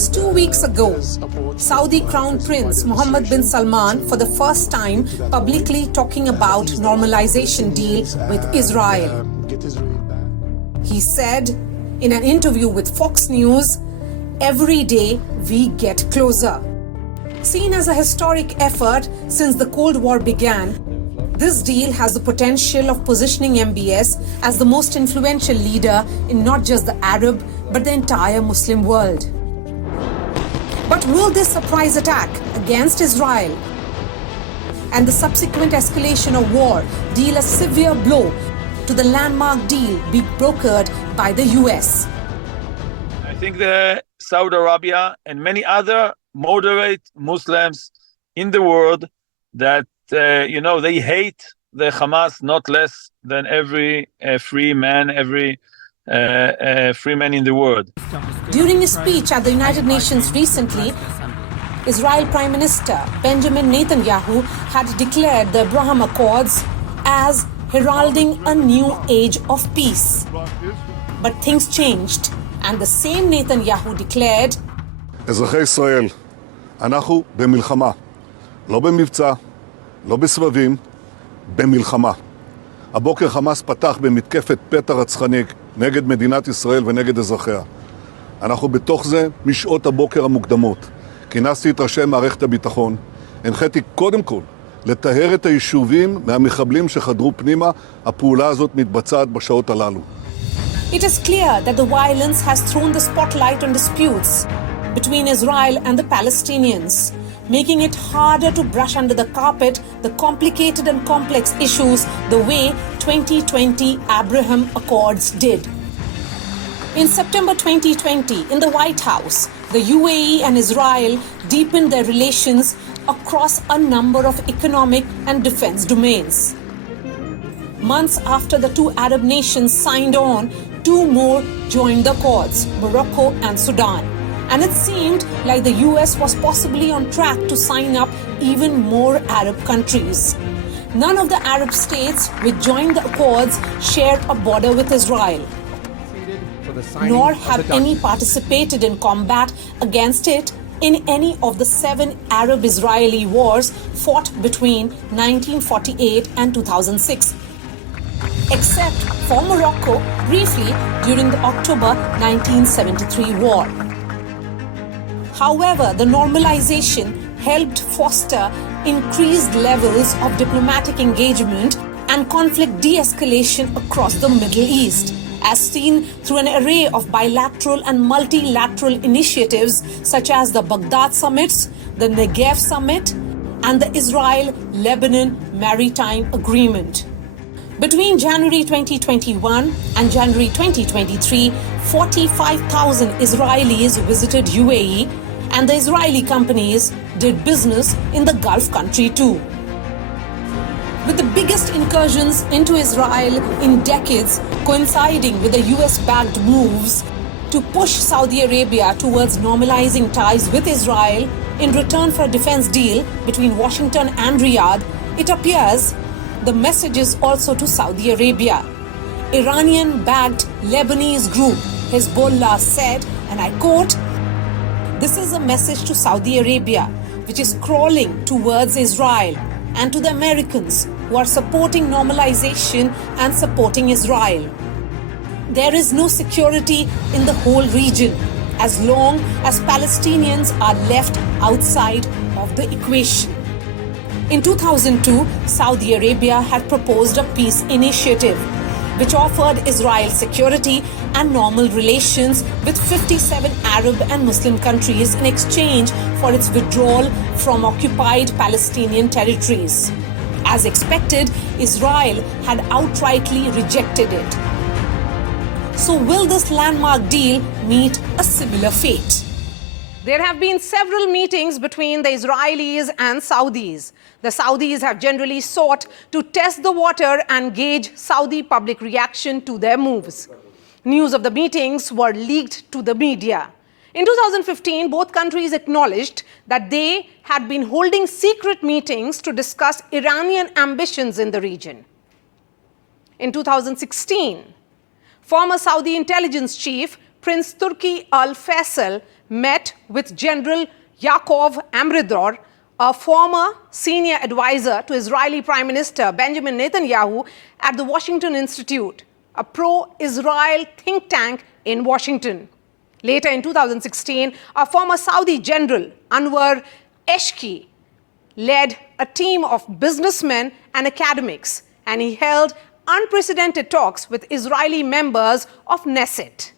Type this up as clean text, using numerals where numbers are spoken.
Just 2 weeks ago, Saudi Crown Prince Mohammed bin Salman for the first time publicly talking about normalization deal with Israel. He said in an interview with Fox News, "Every day we get closer." Seen as a historic effort since the Cold War began, this deal has the potential of positioning MBS as the most influential leader in not just the Arab but the entire Muslim world. But will this surprise attack against Israel and the subsequent escalation of war deal a severe blow to the landmark deal being brokered by the US? I think that Saudi Arabia and many other moderate Muslims in the world that, they hate the Hamas not less than every free man, free man in the world. During a speech at the United Nations recently, Israel Prime Minister Benjamin Netanyahu had declared the Abraham Accords as heralding a new age of peace. But things changed, and the same Netanyahu declared, אזרחי ישראל, אנחנו במלחמה, לא במבצע, לא בסבבים, במלחמה. הבוקר חמאס פתח במתקפת פתע רצחני נגד מדינת ישראל ונגד אזרחיה. אנחנו בתוך זה משעות הבוקר המוקדמות. כינסתי את ראשי מערכת הביטחון, הנחיתי קודם כל לטהר את היישובים מהמחבלים שחדרו פנימה. הפעולה הזאת מתבצעת בשעות הללו. It is clear that the violence has thrown the spotlight on disputes between Israel and the Palestinians, making it harder to brush under the carpet the complicated and complex issues the way 2020 Abraham Accords did. In September 2020, in the White House, the UAE and Israel deepened their relations across a number of economic and defense domains. Months after the two Arab nations signed on, two more joined the accords, Morocco and Sudan. And it seemed like the US was possibly on track to sign up even more Arab countries. None of the Arab states which joined the accords shared a border with Israel, nor have any participated in combat against it in any of the 7 Arab-Israeli wars fought between 1948 and 2006, except for Morocco briefly during the October 1973 war. However, the normalization helped foster increased levels of diplomatic engagement and conflict de-escalation across the Middle East, as seen through an array of bilateral and multilateral initiatives such as the Baghdad Summits, the Negev Summit, and the Israel-Lebanon Maritime Agreement. Between January 2021 and January 2023, 45,000 Israelis visited UAE, and the Israeli companies did business in the Gulf country too. With the biggest incursions into Israel in decades coinciding with the US-backed moves to push Saudi Arabia towards normalizing ties with Israel in return for a defense deal between Washington and Riyadh, it appears the message is also to Saudi Arabia. Iranian-backed Lebanese group Hezbollah said, and I quote, "This is a message to Saudi Arabia, which is crawling towards Israel, and to the Americans who are supporting normalization and supporting Israel. There is no security in the whole region as long as Palestinians are left outside of the equation." In 2002, Saudi Arabia had proposed a peace initiative which offered Israel security and normal relations with 57 Arab and Muslim countries in exchange for its withdrawal from occupied Palestinian territories. As expected, Israel had outrightly rejected it. So will this landmark deal meet a similar fate? There have been several meetings between the Israelis and Saudis. The Saudis have generally sought to test the water and gauge Saudi public reaction to their moves. News of the meetings were leaked to the media. In 2015, both countries acknowledged that they had been holding secret meetings to discuss Iranian ambitions in the region. In 2016, former Saudi intelligence chief Prince Turki Al Faisal met with General Yaakov Amridor, a former senior advisor to Israeli Prime Minister Benjamin Netanyahu, at the Washington Institute, a pro-Israel think tank in Washington. Later in 2016, a former Saudi general, Anwar Eshki, led a team of businessmen and academics, and he held unprecedented talks with Israeli members of Knesset.